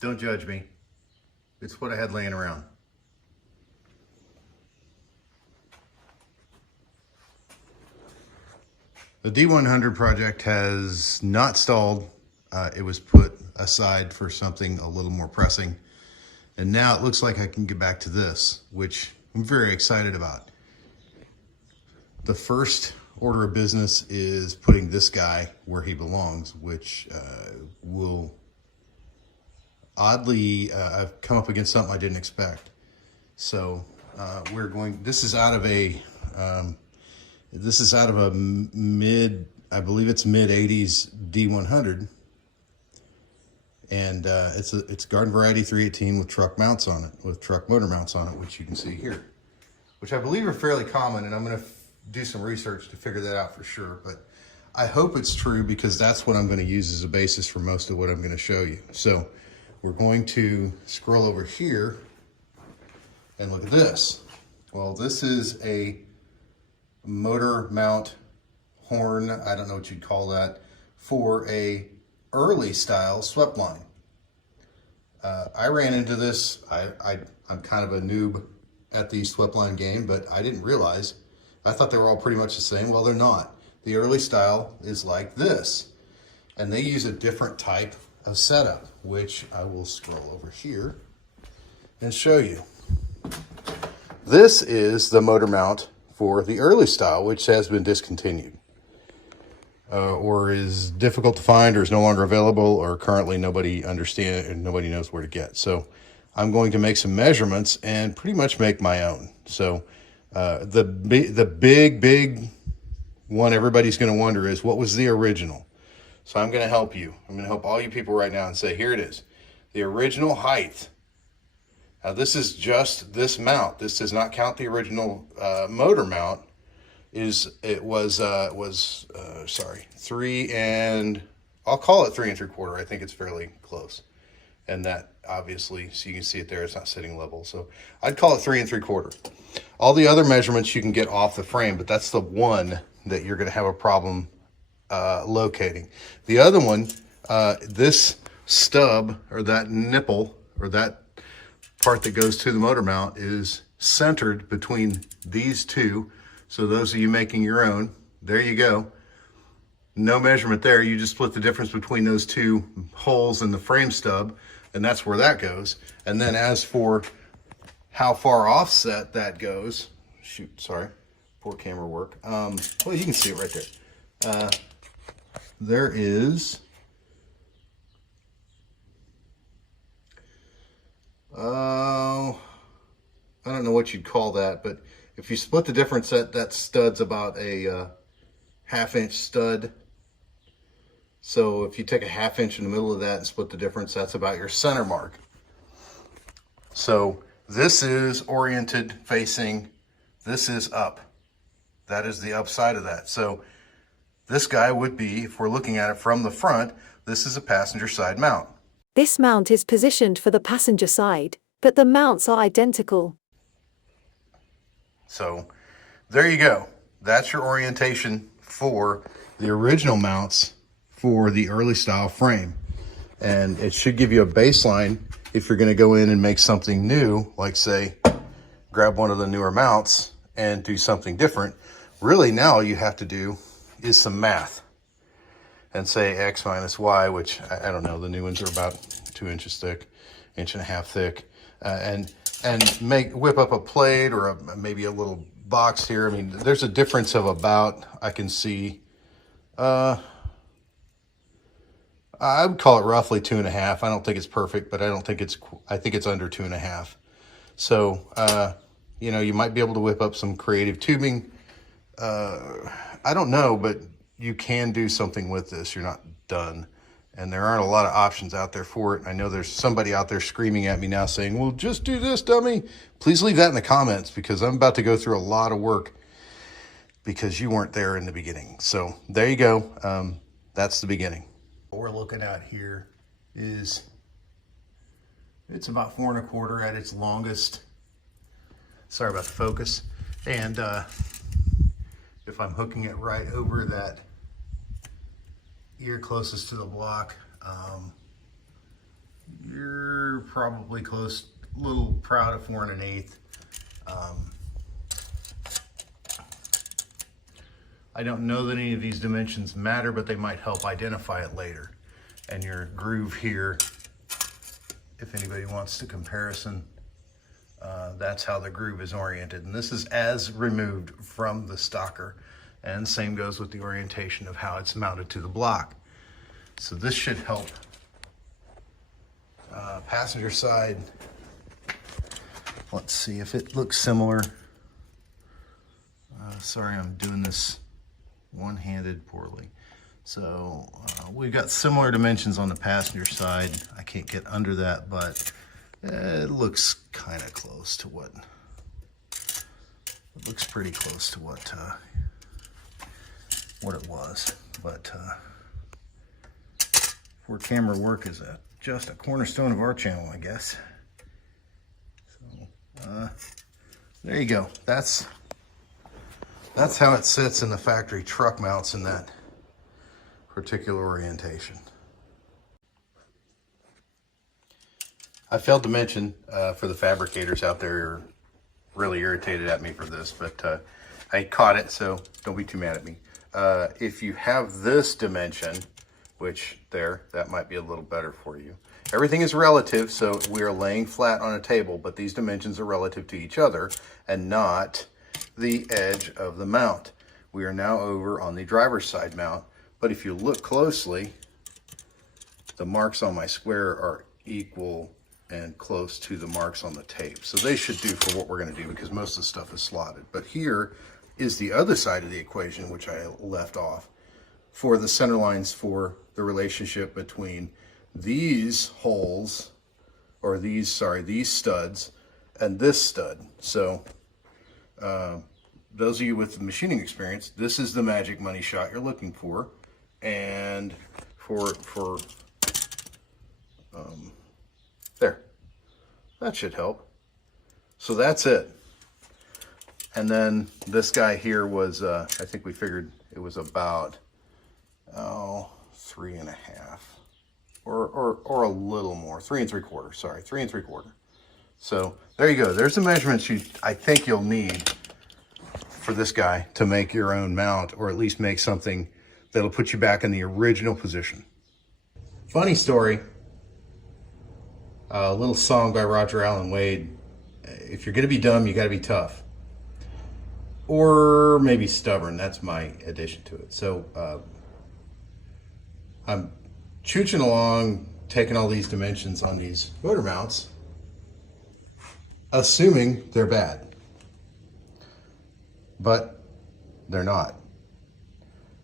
Don't judge me. It's what I had laying around. The D100 project has not stalled. It was put aside for something a little more pressing. And now it looks like I can get back to this, which I'm very excited about. The first order of business is putting this guy where he belongs, which will oddly, I've come up against something I didn't expect. So this is out of a I believe it's mid 80s D100. And it's Garden Variety 318 with truck mounts on it, with truck motor mounts on it, which you can see here, which I believe are fairly common, and I'm going to do some research to figure that out for sure. But I hope it's true, because that's what I'm going to use as a basis for most of what I'm going to show you. So we're going to scroll over here and look at this. Well, this is a motor mount horn, I don't know what you'd call that, for a early style Sweptline. I ran into this. I'm kind of a noob at the Sweptline game, but I didn't realize. I thought they were all pretty much the same. Well, they're not. The early style is like this, and they use a different type of setup, which I will scroll over here and show you. This is the motor mount for the early style, which has been discontinued. Or is difficult to find, or is no longer available, or currently nobody knows where to get. So I'm going to make some measurements and pretty much make my own. So the big one everybody's going to wonder is, what was the original? So I'm going to help you. I'm going to help all you people right now and say, here it is. The original height. Now this is just this mount. This does not count the original motor mount. I'll call it 3 3/4. I think it's fairly close. And that obviously, so you can see it there, it's not sitting level. So I'd call it 3 3/4. All the other measurements you can get off the frame, but that's the one that you're going to have a problem locating. The other one, this stub, or that nipple, or that part that goes to the motor mount, is centered between these two. So those of you making your own, there you go. No measurement there. You just split the difference between those two holes in the frame stub, and that's where that goes. And then as for how far offset that goes, shoot, sorry, poor camera work. Well, you can see it right there. There is, I don't know what you'd call that, but if you split the difference, that stud's about a 1/2 inch stud. So if you take a 1/2 inch in the middle of that and split the difference, that's about your center mark. So this is oriented facing, this is up. That is the upside of that. So this guy would be, if we're looking at it from the front, this is a passenger side mount. This mount is positioned for the passenger side, but the mounts are identical. So there you go. That's your orientation for the original mounts for the early style frame. And it should give you a baseline if you're going to go in and make something new, like say, grab one of the newer mounts and do something different. Really now all you have to do is some math and say X minus Y, which I don't know, the new ones are about 2 inches thick, 1.5 inches thick, and whip up a plate or maybe a little box here. I mean, there's a difference of about, I can see, I would call it roughly 2.5. I don't think it's perfect, but I think it's under 2.5. So, you know, you might be able to whip up some creative tubing. I don't know, but you can do something with this. You're not done. And there aren't a lot of options out there for it. I know there's somebody out there screaming at me now saying, well, just do this, dummy. Please leave that in the comments, because I'm about to go through a lot of work because you weren't there in the beginning. So there you go. That's the beginning. What we're looking at here is, it's about 4 1/4 at its longest. Sorry about the focus. And if I'm hooking it right over that ear closest to the block, you're probably close, a little proud of 4 1/8. I don't know that any of these dimensions matter, but they might help identify it later. And your groove here, if anybody wants the comparison, that's how the groove is oriented. And this is as removed from the stocker. And same goes with the orientation of how it's mounted to the block. So this should help. Passenger side, let's see if it looks similar. Sorry, I'm doing this one-handed poorly. So we've got similar dimensions on the passenger side. I can't get under that, but it looks kind of close to what, it looks pretty close to what it was. But for camera work is just a cornerstone of our channel, I guess. So there you go. That's how it sits in the factory truck mounts in that particular orientation. I failed to mention, for the fabricators out there who are really irritated at me for this, but I caught it, so don't be too mad at me. If you have this dimension, which that might be a little better for you. Everything is relative, so we are laying flat on a table, but these dimensions are relative to each other and not the edge of the mount. We are now over on the driver's side mount, but if you look closely, the marks on my square are equal and close to the marks on the tape. So they should do for what we're going to do, because most of the stuff is slotted. But here is the other side of the equation, which I left off, for the center lines for the relationship between these holes, or these studs, and this stud. So those of you with the machining experience, this is the magic money shot you're looking for. And there, that should help. So that's it. And then this guy here was, I think we figured it was about, 3.5, or a little more, 3 3/4, sorry, 3 3/4. So there you go. There's the measurements I think you'll need for this guy to make your own mount, or at least make something that'll put you back in the original position. Funny story, a little song by Roger Allen Wade. If you're gonna be dumb, you gotta be tough. Or maybe stubborn, that's my addition to it. So I'm chooching along, taking all these dimensions on these motor mounts, assuming they're bad. But they're not.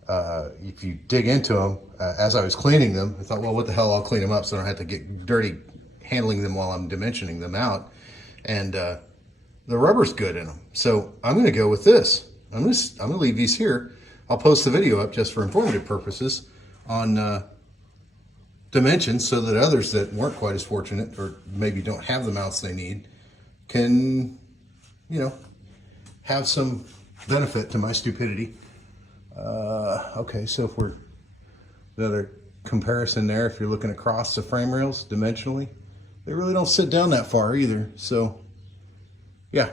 If you dig into them, as I was cleaning them, I thought, well, what the hell, I'll clean them up so I don't have to get dirty handling them while I'm dimensioning them out. And the rubber's good in them. So I'm going to go with this. I'm going to leave these here. I'll post the video up just for informative purposes on dimensions, so that others that weren't quite as fortunate, or maybe don't have the mounts they need, can, have some benefit to my stupidity. Okay, so if we're, another comparison there, if you're looking across the frame rails dimensionally, they really don't sit down that far either. So yeah,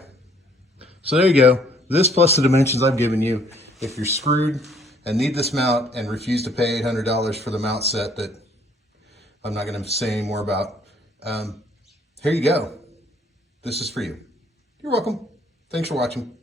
so there you go. This plus the dimensions I've given you. If you're screwed and need this mount and refuse to pay $800 for the mount set that I'm not going to say any more about, here you go. This is for you. You're welcome. Thanks for watching.